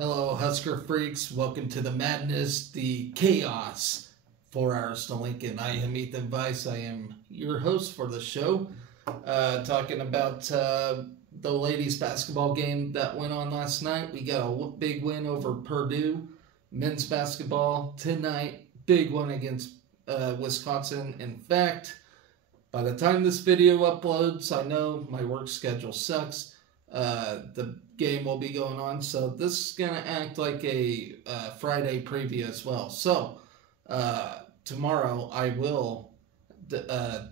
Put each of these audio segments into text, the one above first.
Hello, Husker freaks. Welcome to the madness, the chaos. 4 hours to Lincoln. I am Ethan Weiss. I am your host for the show. Talking about the ladies basketball game that went on last night. We got a big win over Purdue. Men's basketball tonight. Big one against Wisconsin. In fact, by the time this video uploads, I know my work schedule sucks. The game will be going on, so this is going to act like a Friday preview as well. So, tomorrow I will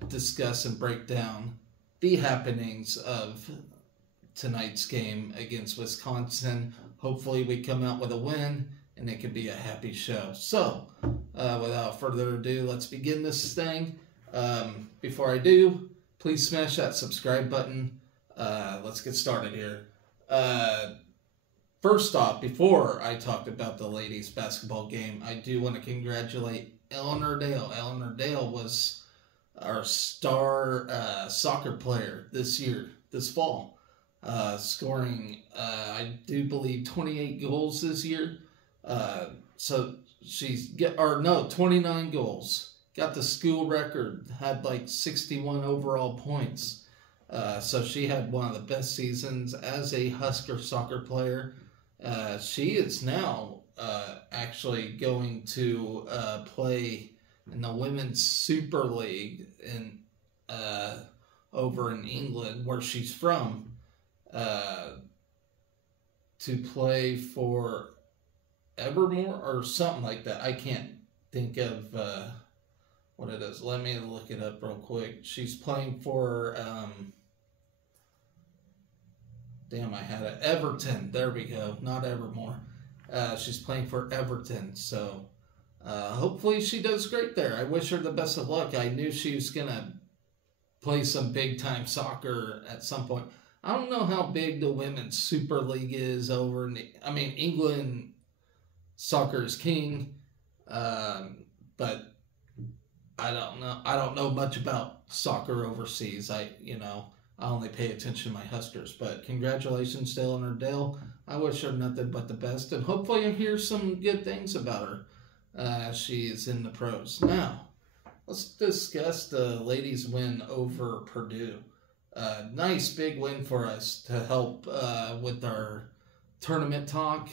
discuss and break down the happenings of tonight's game against Wisconsin. Hopefully we come out with a win, and it could be a happy show. So, without further ado, let's begin this thing. Before I do, please smash that subscribe button. Let's get started here. First off, before I talk about the ladies basketball game, I do want to congratulate Eleanor Dale. Eleanor Dale was our star soccer player this fall, scoring, I do believe, 28 goals this year. So she's 29 goals. Got the school record, had like 61 overall points. So she had one of the best seasons as a Husker soccer player. She is now actually going to play in the Women's Super League over in England, where she's from, to play for Evermore or something like that. I can't think of what it is. Let me look it up real quick. She's playing for damn, I had it. Everton. There we go. Not Evermore. She's playing for Everton. So, hopefully she does great there. I wish her the best of luck. I knew she was going to play some big-time soccer at some point. I don't know how big the Women's Super League is over in England soccer is king. But I don't know. I don't know much about soccer overseas. I only pay attention to my Huskers. But congratulations to Eleanor Dale. I wish her nothing but the best. And hopefully I hear some good things about her. She is in the pros. Now, let's discuss the ladies' win over Purdue. Nice big win for us to help with our tournament talk.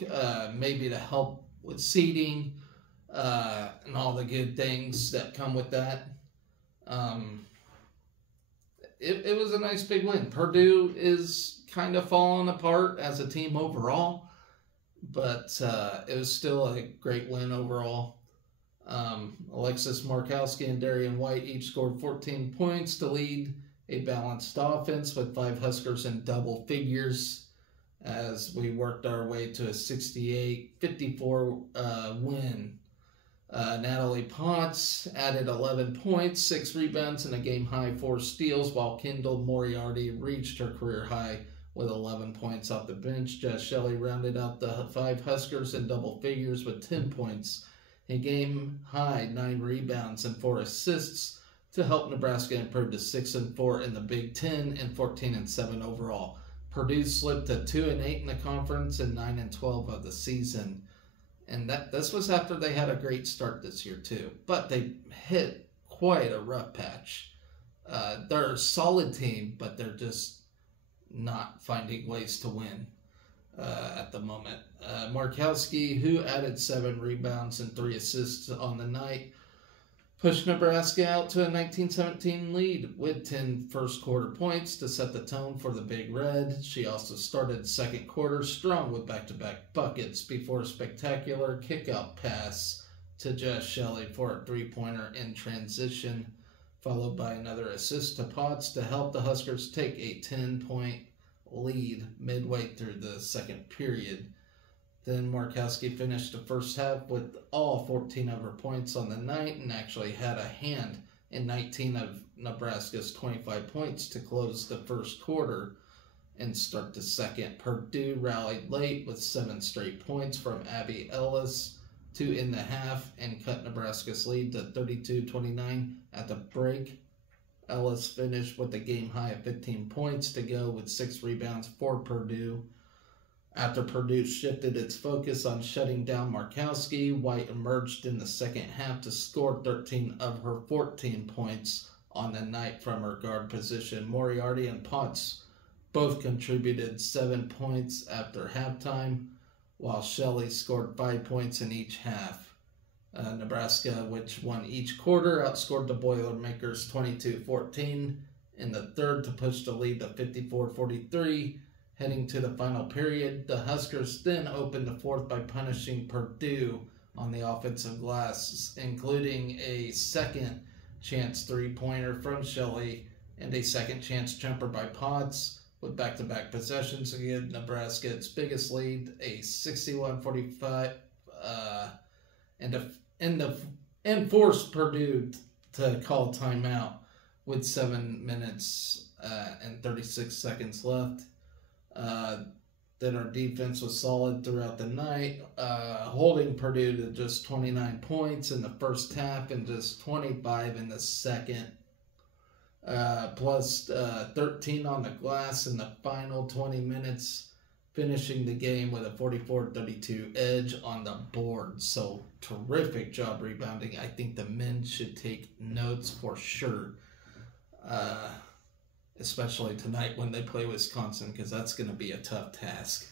Maybe to help with seeding and all the good things that come with that. It was a nice big win. Purdue is kind of falling apart as a team overall, but it was still a great win overall. Alexis Markowski and Darian White each scored 14 points to lead a balanced offense with 5 Huskers in double figures as we worked our way to a 68-54 win. Natalie Potts added 11 points, 6 rebounds, and a game-high 4 steals, while Kendall Moriarty reached her career high with 11 points off the bench. Jess Shelley rounded out the 5 Huskers in double figures with 10 points, a game-high 9 rebounds, and 4 assists to help Nebraska improve to 6-4 in the Big Ten and 14-7 overall. Purdue slipped to 2-8 in the conference and 9-12 of the season. And this was after they had a great start this year, too. But they hit quite a rough patch. They're a solid team, but they're just not finding ways to win at the moment. Markowski, who added 7 rebounds and 3 assists on the night, pushed Nebraska out to a 19-17 lead with 10 first-quarter points to set the tone for the Big Red. She also started second quarter strong with back-to-back buckets before a spectacular kick-out pass to Jess Shelley for a three-pointer in transition, followed by another assist to Potts to help the Huskers take a 10-point lead midway through the second period. Then Markowski finished the first half with all 14 of her points on the night and actually had a hand in 19 of Nebraska's 25 points to close the first quarter and start the second. Purdue rallied late with 7 straight points from Abby Ellis to end the half and cut Nebraska's lead to 32-29 at the break. Ellis finished with a game high of 15 points to go with 6 rebounds for Purdue. After Purdue shifted its focus on shutting down Markowski, White emerged in the second half to score 13 of her 14 points on the night from her guard position. Moriarty and Potts both contributed 7 points after halftime, while Shelley scored 5 points in each half. Nebraska, which won each quarter, outscored the Boilermakers 22-14 in the third to push the lead to 54-43. Heading to the final period, the Huskers then opened the fourth by punishing Purdue on the offensive glass, including a second chance three-pointer from Shelley and a second chance jumper by Potts. With back-to-back possessions to give Nebraska its biggest lead, a 61-45, and forced Purdue to call timeout with 7 minutes and 36 seconds left. Then our defense was solid throughout the night, holding Purdue to just 29 points in the first half and just 25 in the second. Plus 13 on the glass in the final 20 minutes, finishing the game with a 44-32 edge on the board. So terrific job rebounding. I think the men should take notes for sure, especially tonight when they play Wisconsin, because that's going to be a tough task.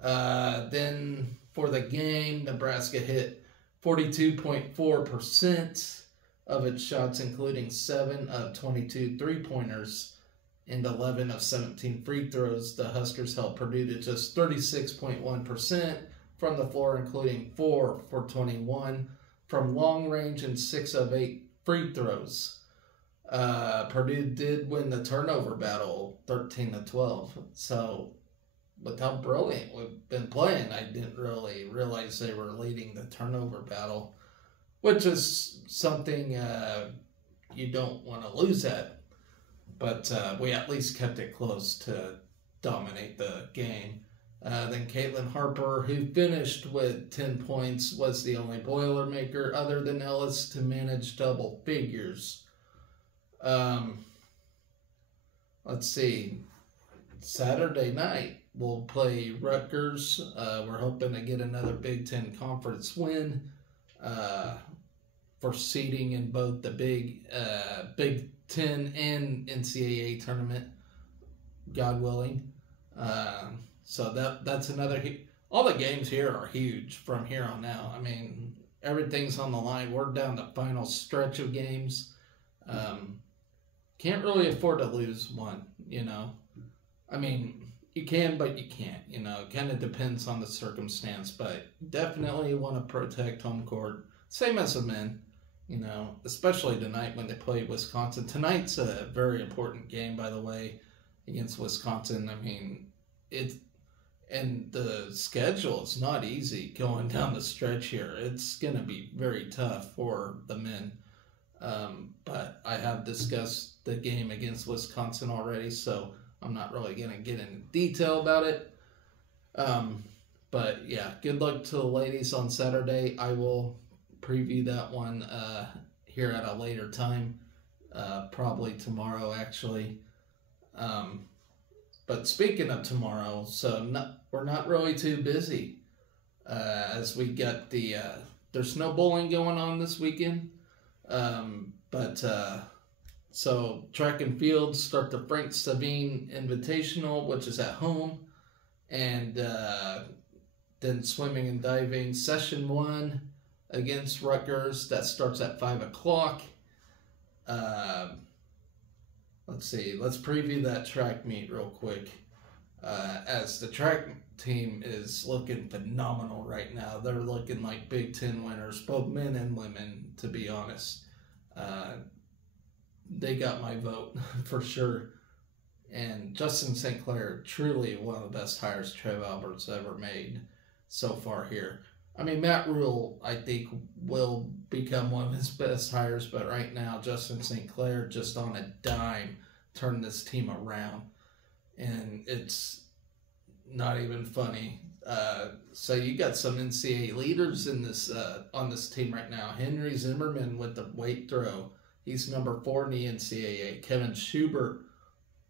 Then for the game, Nebraska hit 42.4% of its shots, including 7 of 22 three-pointers and 11 of 17 free throws. The Huskers held Purdue to just 36.1% from the floor, including 4 for 21 from long range and 6 of 8 free throws. Purdue did win the turnover battle 13-12. So with how brilliant we've been playing, I didn't really realize they were leading the turnover battle, which is something you don't want to lose at. But we at least kept it close to dominate the game. Then Caitlin Harper, who finished with 10 points, was the only Boilermaker other than Ellis to manage double figures. Let's see. Saturday night, we'll play Rutgers. We're hoping to get another Big Ten Conference win for seeding in both the Big Ten and NCAA tournament, God willing. So that's another. All the games here are huge from here on out. I mean, everything's on the line. We're down the final stretch of games. Can't really afford to lose one, you know. I mean, you can, but you can't, you know. It kind of depends on the circumstance, but definitely want to protect home court. Same as the men, you know, especially tonight when they play Wisconsin. Tonight's a very important game, by the way, against Wisconsin. I mean, and the schedule is not easy going down the stretch here. It's going to be very tough for the men. But I have discussed the game against Wisconsin already, so I'm not really going to get into detail about it. But yeah, good luck to the ladies on Saturday. I will preview that one here at a later time, probably tomorrow actually. But speaking of tomorrow, so we're not really too busy as we got there's no bowling going on this weekend. So track and field start the Frank Savine Invitational, which is at home, and then swimming and diving session 1 against Rutgers. That starts at 5 o'clock. Let's see. Let's preview that track meet real quick. As the track team is looking phenomenal right now. They're looking like Big Ten winners, both men and women, to be honest. They got my vote for sure. And Justin St. Clair, truly one of the best hires Trev Albert's ever made so far here. I mean, Matt Rule, I think, will become one of his best hires, but right now, Justin St. Clair, just on a dime, turned this team around. And it's not even funny. So you got some NCAA leaders in this on this team right now. Henry Zimmerman with the weight throw. He's number 4 in the NCAA. Kevin Schubert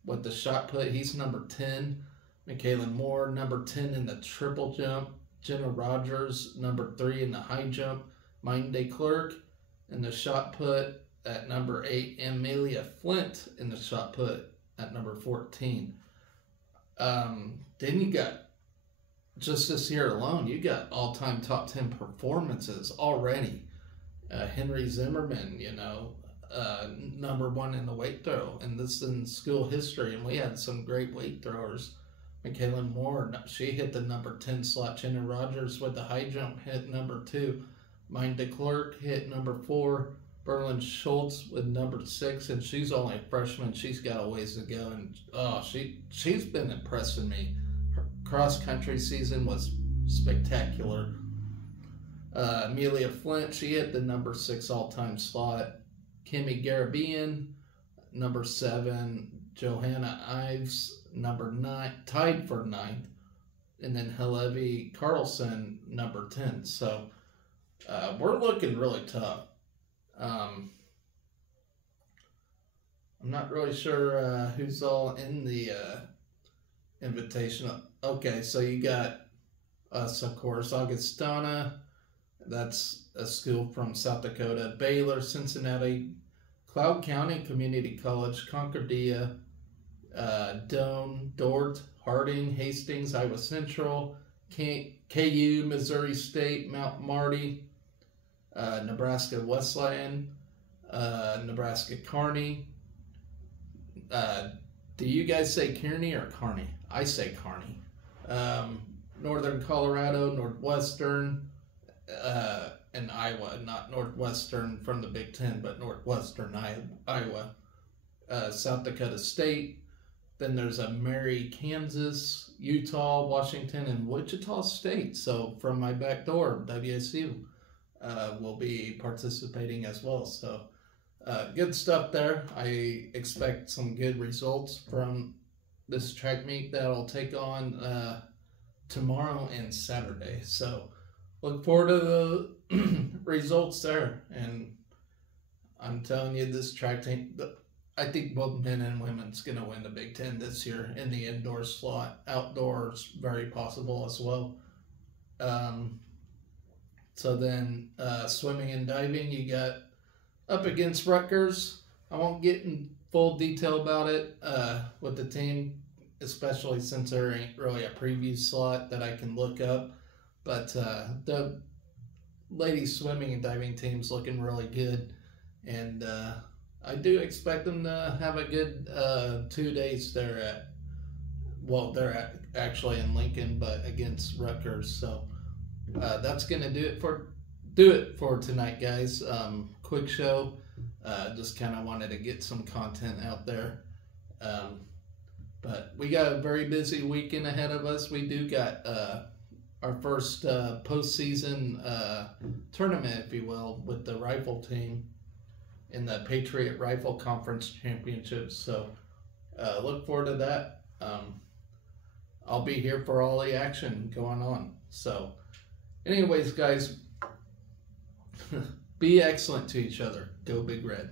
with the shot put. He's number 10. Michaela Moore, number 10 in the triple jump. Jenna Rogers, number 3 in the high jump. Mind de Klerk in the shot put at number 8. Amelia Flint in the shot put at number 14. Then you got, just this year alone, you got all-time top 10 performances already. Henry Zimmerman, number 1 in the weight throw, and this is in school history, and we had some great weight throwers. Michaela Moore, she hit the number 10 slot. Jenna Rogers with the high jump hit number 2. Mind de Klerk hit number 4. Berlin Schultz with number 6, and she's only a freshman. She's got a ways to go, and she's been impressing me. Her cross-country season was spectacular. Amelia Flint, she hit the number 6 all-time slot. Kimmy Garabian, number 7. Johanna Ives, number 9, tied for 9th. And then Halevi Carlson, number 10. So we're looking really tough. I'm not really sure who's all in the invitational. Okay, so you got us, of course, Augustana. That's a school from South Dakota. Baylor, Cincinnati, Cloud County Community College, Concordia, Doane, Dort, Harding, Hastings, Iowa Central, KU, Missouri State, Mount Marty, Nebraska Wesleyan, Nebraska Kearney. Do you guys say Kearney or Kearney? I say Kearney. Northern Colorado, Northwestern, and Iowa, not Northwestern from the Big Ten, but Northwestern Iowa. South Dakota State. Then there's a Mary, Kansas, Utah, Washington, and Wichita State. So from my back door, WSU will be participating as well. So good stuff there. I expect some good results from this track meet that I'll take on tomorrow and Saturday. So look forward to the results there. And I'm telling you, this track team, I think both men and women's going to win the Big Ten this year in the indoor slot. Outdoors, very possible as well. So then swimming and diving, you got up against Rutgers. I won't get in full detail about it with the team, especially since there ain't really a preview slot that I can look up. But the ladies swimming and diving team's looking really good. And I do expect them to have a good 2 days there at, well, they're actually in Lincoln, but against Rutgers. So that's going to do it for tonight, guys. Quick show. Just kind of wanted to get some content out there. But we got a very busy weekend ahead of us. We do got our first postseason tournament, if you will, with the rifle team in the Patriot Rifle Conference Championships. So look forward to that. I'll be here for all the action going on. So anyways, guys, be excellent to each other. Go Big Red.